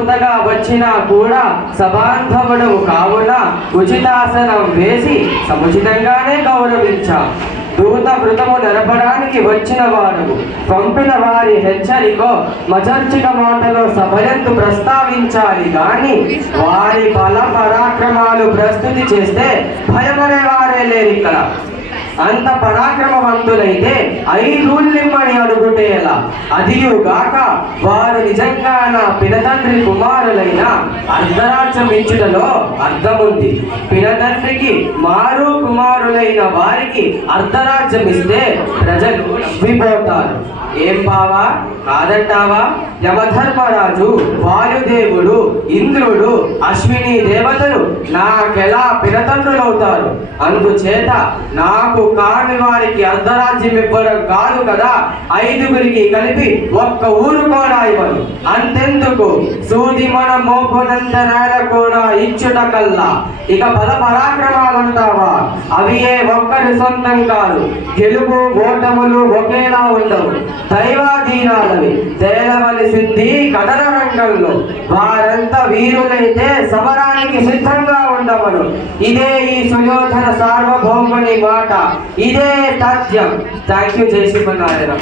కొత్తగా వచ్చినా కూడా సబాంధవుడు కావున ఉచితాసనం వేసి సముచితంగానే గౌరవించా. దూత వృతము నడపడానికి వచ్చిన వారు పంపిన వారి హెచ్చరికో మచర్చిక మాటలో సభయంతు ప్రస్తావించాలి గాని వారి బల పరాక్రమాలు ప్రస్తుతి చేస్తే భయపడే వారే లేరు. ఇక్కడ అంత పరాక్రమవంతులైతే 5 ఊళ్ళిమ్మని అడుగుటే ఎలా? అదియుగాక వారు నిజంగా నా పినతండ్రి కుమారులైన అర్ధరాజ్యం ఇచ్చుటలో అర్థముంది. పినతండ్రికి మారు కుమారులైన వారికి అర్ధరాజ్యం ఇస్తే ప్రజలు నవ్విపోతారు. ఏం బావా, కాదంటావా? యమధర్మరాజు, వాయుదేవుడు, ఇంద్రుడు, అశ్విని దేవతలు నాకెలా పినతండ్రులవుతారు? అందుచేత నాకు కాని వారికి అర్ధరాజ్యం ఇవ్వడం కాదు కదా, 5గురికి కలిపి ఒక్క ఊరు కూడా ఇవ్వను. అంతెందుకు, సూది మన మోపునంత నేల కూడా ఇచ్చుట కల్లా. ఇక బల పరాక్రమాలంటావా? అవి ఏ ఒక్కరి సొంతం కాదు. గెలుపు ఓటములు ఒకేలా ఉండవు, దైవాధీనాలవి. తేలవలసింది కథన రంగంలో. వారంతా వీరులైతే సమరానికి సిద్ధంగా ఉండవను. ఇదే ఈ సుయోధన సార్వభౌముని మాట, ఇదే తథ్యం. Thank you. జై శ్రీమన్నారాయణ.